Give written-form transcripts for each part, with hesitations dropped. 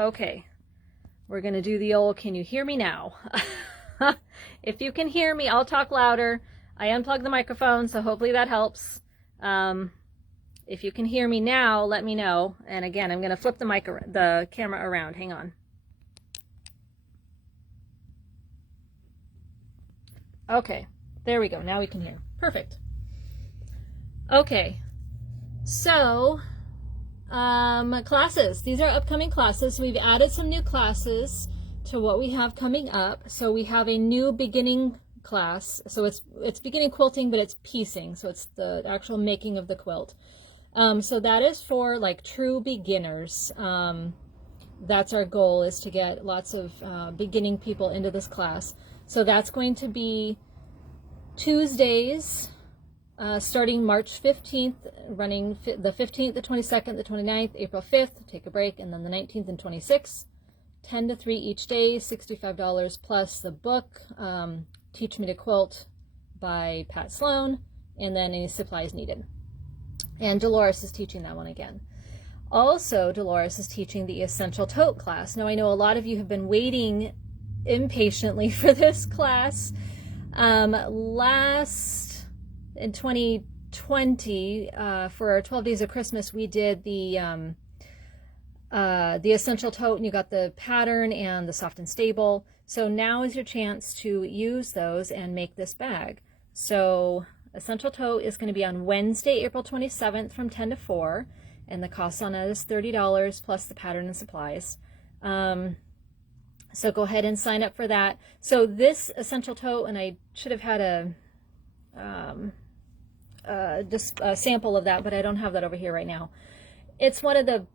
Okay, we're gonna do the old, can you hear me now? If you can hear me, I'll talk louder. I unplugged the microphone, so hopefully that helps. If you can hear me now, let me know. And again, I'm gonna flip the camera around. Hang on. Okay, there we go. Now we can hear. Perfect. Okay, so classes. These are upcoming classes. We've added some new classes to what we have coming up. So we have a new beginning class. So it's beginning quilting, but it's piecing. So it's the actual making of the quilt. So that is for like true beginners. That's our goal, is to get lots of beginning people into this class. So that's going to be Tuesdays, starting March 15th, running the 15th, the 22nd, the 29th, April 5th, take a break, and then the 19th and 26th, 10 to 3 each day, $65 plus the book, Teach Me to Quilt by Pat Sloan, and then any supplies needed. And Dolores is teaching that one again. Also, Dolores is teaching the Essential Tote class. Now, I know a lot of you have been waiting impatiently for this class. In 2020, for our 12 Days of Christmas, we did the Essential Tote, and you got the pattern and the soft and stable. So now is your chance to use those and make this bag. So Essential Tote is going to be on Wednesday, April 27th from 10 to 4, and the cost on it is $30 plus the pattern and supplies. So go ahead and sign up for that. So this Essential Tote, and I should have had just a sample of that, but I don't have that over here right now. It's one of the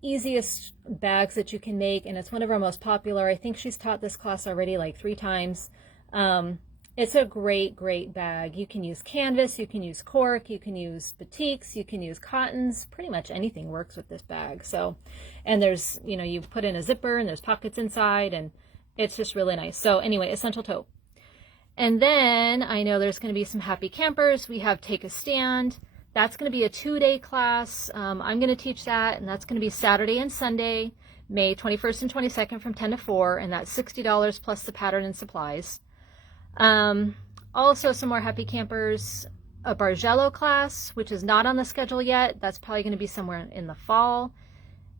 easiest bags that you can make, and it's one of our most popular. I think she's taught this class already like 3 times. It's a great bag. You can use canvas, you can use cork, you can use batiks, you can use cottons. Pretty much anything works with this bag. So, and there's, you know, you put in a zipper and there's pockets inside, and it's just really nice. So anyway, Essential Tote. And then I know there's going to be some happy campers. We have Take a Stand. That's going to be a 2-day class. I'm going to teach that, and that's going to be Saturday and Sunday, May 21st and 22nd from 10 to 4, and that's $60 plus the pattern and supplies. Also some more happy campers, a Bargello class, which is not on the schedule yet. That's probably going to be somewhere in the fall.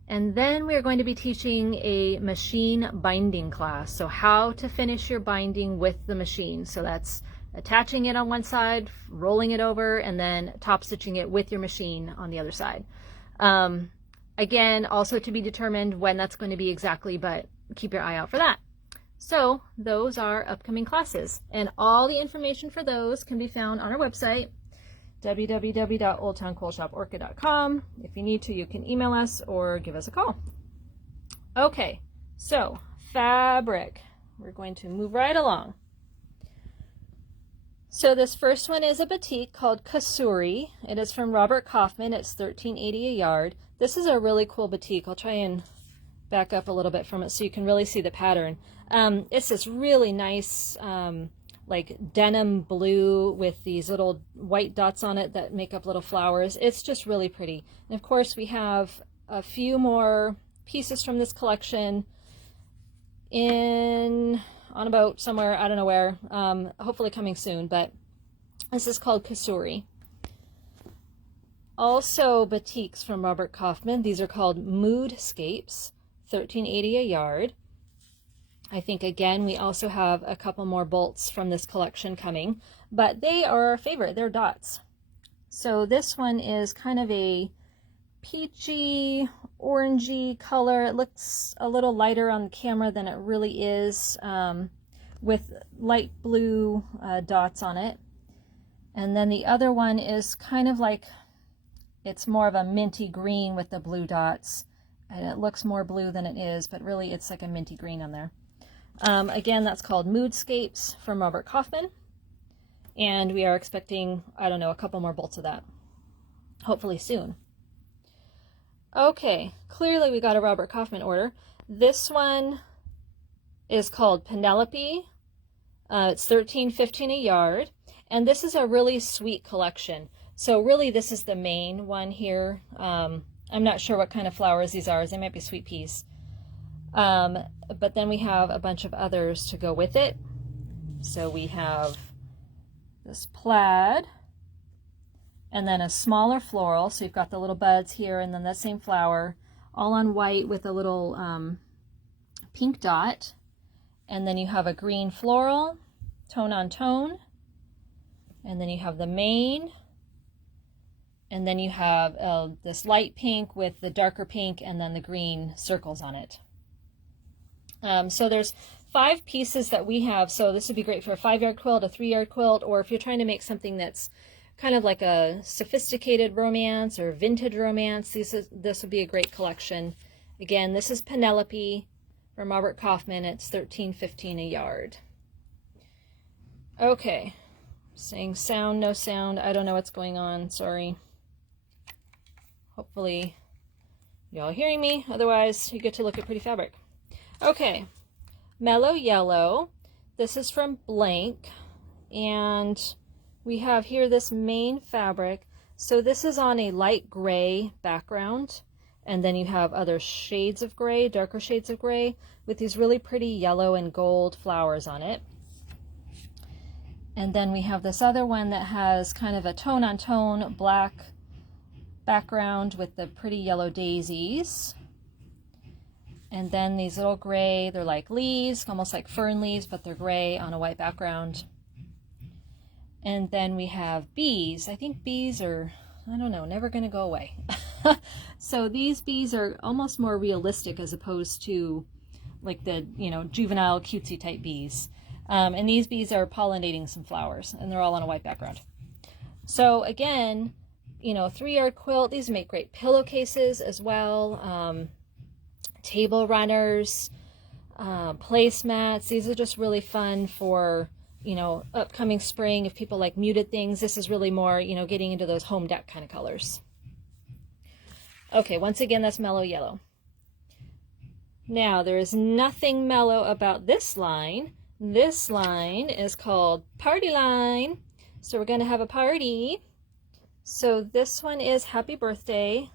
And then we're going to be teaching a machine binding class. So how to finish your binding with the machine. So that's attaching it on one side, rolling it over, and then top stitching it with your machine on the other side. Again, also to be determined when that's going to be exactly, but keep your eye out for that. So those are upcoming classes, and all the information for those can be found on our website, www.oldtownquiltshop.orca.com. If you need to, you can email us or give us a call. Okay, so fabric. We're going to move right along. So this first one is a batik called Kasuri. It is from Robert Kaufman. It's $13.80 a yard. This is a really cool batik. I'll try and back up a little bit from it so you can really see the pattern. It's this really nice like denim blue with these little white dots on it that make up little flowers. It's just really pretty. And of course we have a few more pieces from this collection on about somewhere, I don't know where, hopefully coming soon, but this is called Kasuri. Also batiks from Robert Kaufman. These are called Moodscapes, $13.80 a yard. I think again we also have a couple more bolts from this collection coming, but they are our favorite. They're dots. So this one is kind of a peachy, orangey color. It looks a little lighter on camera than it really is, with light blue dots on it. And then the other one is kind of like, it's more of a minty green with the blue dots, and it looks more blue than it is, but really it's like a minty green on there. Again, that's called Moodscapes from Robert Kaufman, and we are expecting, I don't know, a couple more bolts of that, hopefully soon. Okay, clearly we got a Robert Kaufman order. This one is called Penelope. It's $13.15 a yard, and this is a really sweet collection. So really this is the main one here. I'm not sure what kind of flowers these are. They might be sweet peas. But then we have a bunch of others to go with it. So we have this plaid, and then a smaller floral. So you've got the little buds here, and then that same flower, all on white with a little pink dot. And then you have a green floral, tone on tone. And then you have the mane. And then you have this light pink with the darker pink and then the green circles on it. So there's 5 pieces that we have. So this would be great for a 5-yard quilt, a 3-yard quilt, or if you're trying to make something that's kind of like a sophisticated romance or vintage romance, this would be a great collection. Again, this is Penelope from Robert Kaufman. It's $13.15 a yard. Okay, saying sound, no sound. I don't know what's going on. Sorry. Hopefully y'all hearing me. Otherwise, you get to look at pretty fabric. Okay, Mellow Yellow. This is from Blank, and we have here this main fabric. So this is on a light gray background, and then you have other shades of gray, darker shades of gray, with these really pretty yellow and gold flowers on it. And then we have this other one that has kind of a tone on tone black background with the pretty yellow daisies. And then these little gray, they're like leaves, almost like fern leaves, but they're gray on a white background. And then we have bees. I think bees are, I don't know, never going to go away. So these bees are almost more realistic as opposed to like the, juvenile cutesy type bees. And these bees are pollinating some flowers, and they're all on a white background. So again, 3-yard quilt, these make great pillowcases as well. Table runners, placemats. These are just really fun for, upcoming spring. If people like muted things, this is really more, getting into those home deck kind of colors. Okay, once again, that's Mellow Yellow. Now, there is nothing mellow about this line. This line is called Party Line. So we're going to have a party. So this one is Happy Birthday.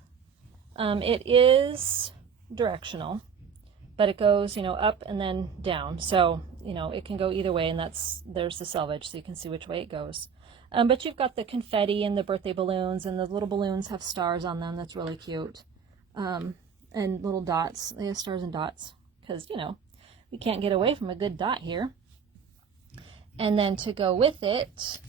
It is directional, but it goes, up and then down. So, it can go either way, and there's the selvage, so you can see which way it goes. But you've got the confetti and the birthday balloons, and the little balloons have stars on them. That's really cute. And little dots. They have stars and dots because, we can't get away from a good dot here. And then to go with it,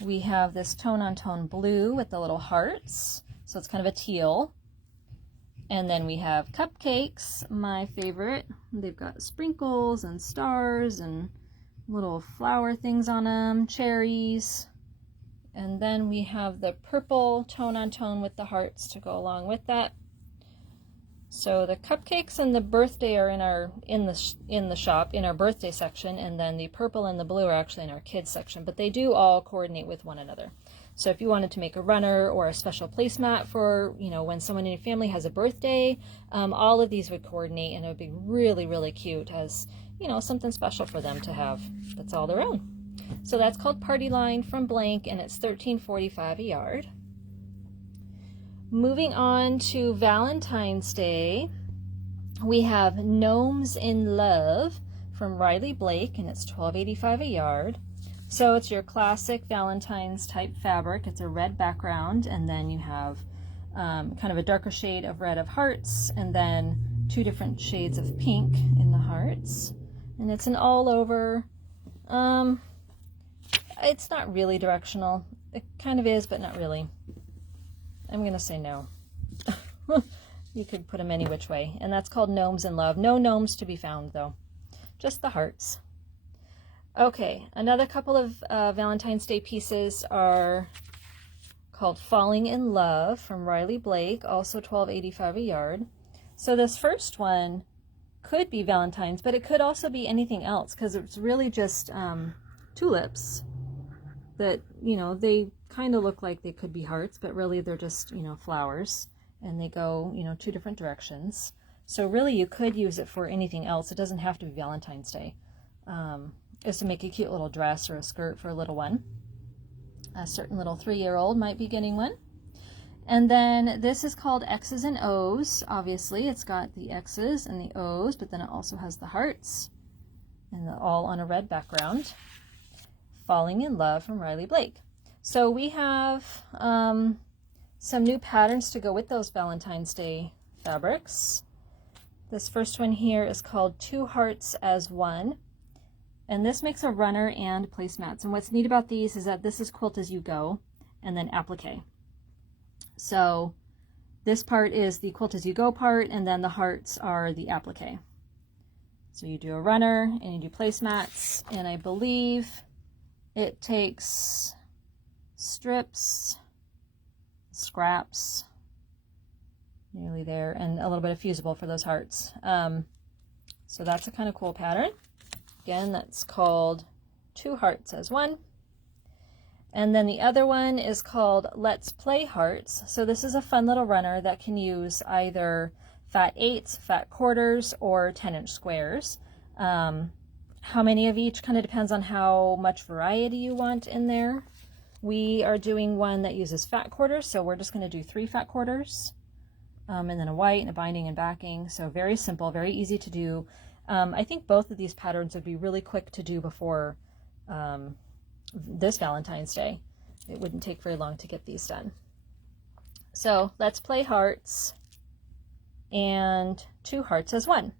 we have this tone on tone blue with the little hearts. So it's kind of a teal. And then we have cupcakes, my favorite. They've got sprinkles and stars and little flower things on them, cherries. And then we have the purple tone on tone with the hearts to go along with that. So the cupcakes and the birthday are in the shop in our birthday section, and then the purple and the blue are actually in our kids section, but they do all coordinate with one another. So if you wanted to make a runner or a special placemat for, when someone in your family has a birthday, all of these would coordinate, and it would be really, really cute as, something special for them to have that's all their own. So that's called Party Line from Blank, and it's $13.45 a yard. Moving on to Valentine's Day, we have Gnomes in Love from Riley Blake, and it's $12.85 a yard. So it's your classic Valentine's type fabric. It's a red background, and then you have kind of a darker shade of red of hearts, and then 2 different shades of pink in the hearts. And it's an all over. It's not really directional. It kind of is, but not really. I'm going to say no. You could put them any which way. And that's called Gnomes in Love. No gnomes to be found, though. Just the hearts. Okay, another couple of Valentine's Day pieces are called Falling in Love from Riley Blake, also $12.85 a yard. So this first one could be Valentine's, but it could also be anything else, because it's really just tulips that, they kind of look like they could be hearts, but really they're just, flowers, and they go, 2 different directions. So really you could use it for anything else. It doesn't have to be Valentine's Day. Is to make a cute little dress or a skirt for a little one. A certain little 3-year-old might be getting one. And then this is called X's and O's. Obviously, it's got the X's and the O's, but then it also has the hearts, and all on a red background. Falling in Love from Riley Blake. So we have some new patterns to go with those Valentine's Day fabrics. This first one here is called Two Hearts as One. And this makes a runner and placemats. And what's neat about these is that this is quilt as you go and then applique. So this part is the quilt as you go part, and then the hearts are the applique. So you do a runner and you do placemats, and I believe it takes strips, scraps, nearly there, and a little bit of fusible for those hearts. So that's a kind of cool pattern. Again, that's called Two Hearts as One. And then the other one is called Let's Play Hearts. So this is a fun little runner that can use either fat 8s, fat quarters, or 10-inch squares. How many of each kind of depends on how much variety you want in there. We are doing one that uses fat quarters, so we're just going to do 3 fat quarters, and then a white and a binding and backing. So very simple, very easy to do. I think both of these patterns would be really quick to do before this Valentine's Day. It wouldn't take very long to get these done. So Let's Play Hearts and Two Hearts as One.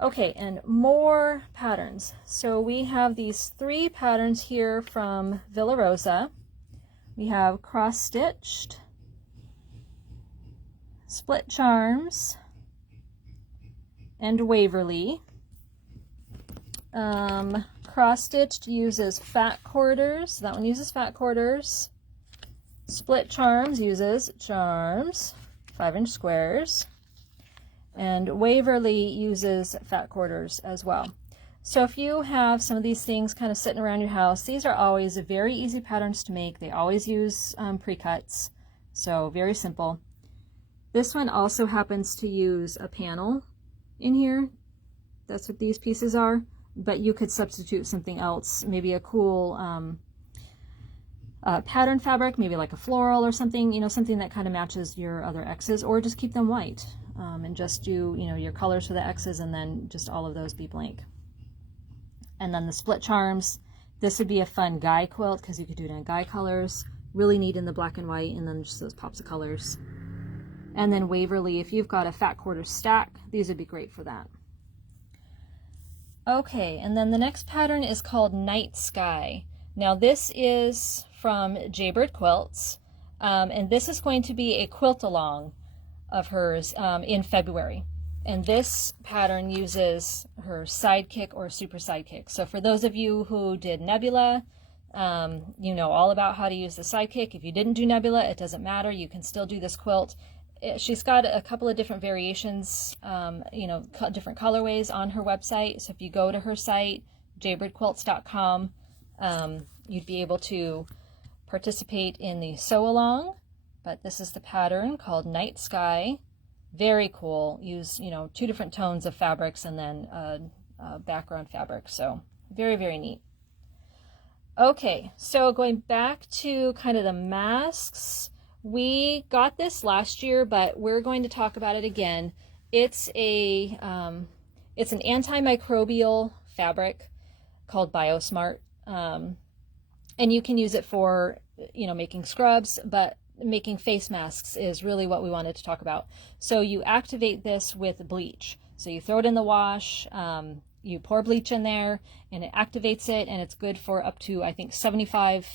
Okay, and more patterns. So we have these 3 patterns here from Villa Rosa. We have cross stitched, split charms, and Waverly. Cross-stitched uses fat quarters. That one uses fat quarters. Split charms uses charms, 5-inch squares. And Waverly uses fat quarters as well. So if you have some of these things kind of sitting around your house, these are always very easy patterns to make. They always use pre-cuts, so very simple. This one also happens to use a panel in here. That's what these pieces are, but you could substitute something else, maybe a cool pattern fabric, maybe like a floral or something, you know, something that kind of matches your other X's, or just keep them white and just do, you know, your colors for the X's and then just all of those be blank. And then the split charms, this would be a fun guy quilt because you could do it in guy colors, really neat in the black and white, and then just those pops of colors. And then Waverly, if you've got a fat quarter stack, these would be great for that. Okay, and then the next pattern is called Night Sky. Now this is from Jaybird Quilts, and this is going to be a quilt along of hers in February. And this pattern uses her sidekick or super sidekick. So for those of you who did Nebula, you know all about how to use the sidekick. If you didn't do Nebula, it doesn't matter. You can still do this quilt. She's got a couple of different variations, you know, different colorways on her website. So if you go to her site, jaybirdquilts.com, you'd be able to participate in the sew along. But this is the pattern called Night Sky. Very cool. Use, you know, 2 different tones of fabrics and then background fabric. So very, very neat. Okay, so going back to kind of the masks. We got this last year, but we're going to talk about it again. It's a it's an antimicrobial fabric called Biosmart, and you can use it for, you know, making scrubs, but making face masks is really what we wanted to talk about. So you activate this with bleach. So you throw it in the wash, you pour bleach in there, and it activates it, and it's good for up to, I think, 75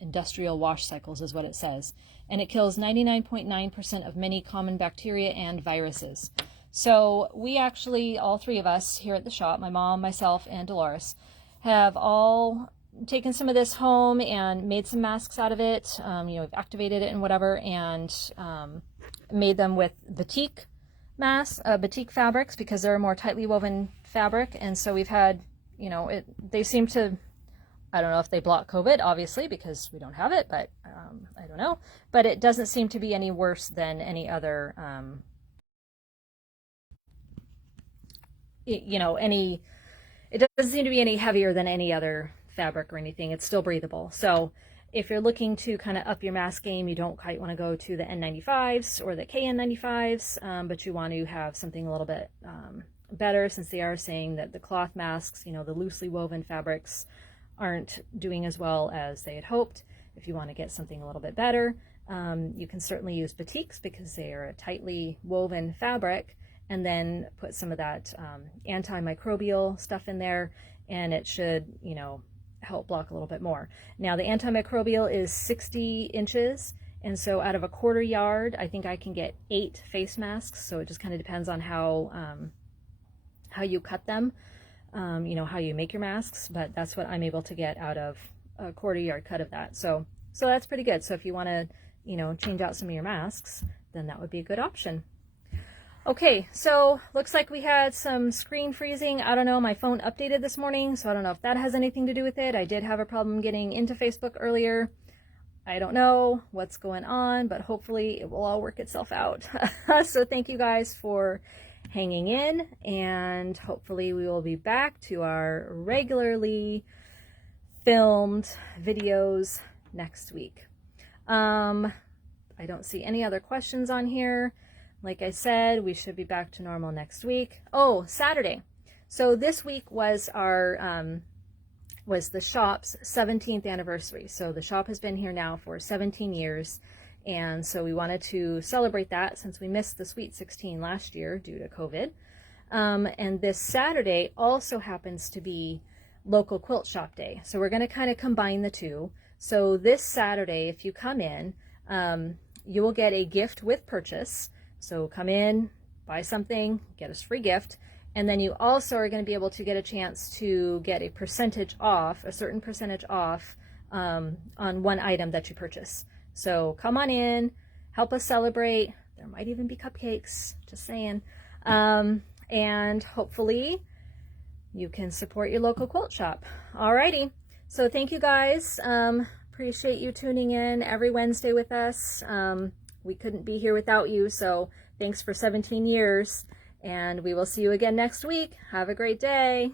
industrial wash cycles is what it says. And it kills 99.9% of many common bacteria and viruses. So we actually, all 3 of us here at the shop, my mom, myself, and Dolores, have all taken some of this home and made some masks out of it. You know, we've activated it and whatever, and made them with batik masks, batik fabrics, because they're a more tightly woven fabric. And so we've had, you know, they seem to, I don't know if they block COVID, obviously, because we don't have it, but I don't know. But it doesn't seem to be any worse than any other, you know, it doesn't seem to be any heavier than any other fabric or anything. It's still breathable. So if you're looking to kind of up your mask game, you don't quite want to go to the N95s or the KN95s, but you want to have something a little bit better, since they are saying that the cloth masks, you know, the loosely woven fabrics aren't doing as well as they had hoped. If you want to get something a little bit better, you can certainly use batiks because they are a tightly woven fabric, and then put some of that antimicrobial stuff in there, and it should, you know, help block a little bit more. Now the antimicrobial is 60 inches, and so out of a 1/4 yard, I think I can get 8 face masks. So it just kind of depends on how you cut them, you know, how you make your masks, but that's what I'm able to get out of a 1/4 yard cut of that. So that's pretty good. So if you want to, you know, change out some of your masks, then that would be a good option. Okay, so looks like we had some screen freezing. I don't know, my phone updated this morning, so I don't know if that has anything to do with it. I did have a problem getting into Facebook earlier. I don't know what's going on, but hopefully it will all work itself out. So thank you guys for hanging in, and hopefully we will be back to our regularly filmed videos next week. I don't see any other questions on here. Like I said, we should be back to normal next week. Oh, Saturday. So this week was our was the shop's 17th anniversary. So the shop has been here now for 17 years. And so we wanted to celebrate that since we missed the Sweet 16 last year due to COVID. And this Saturday also happens to be local quilt shop day. So we're going to kind of combine the two. So this Saturday, if you come in, you will get a gift with purchase. So come in, buy something, get a free gift, and then you also are going to be able to get a chance to get a percentage off, a certain percentage off on one item that you purchase. So come on in, help us celebrate. There might even be cupcakes, just saying. And hopefully you can support your local quilt shop. Alrighty, so thank you guys. Appreciate you tuning in every Wednesday with us. We couldn't be here without you, so thanks for 17 years, and we will see you again next week. Have a great day.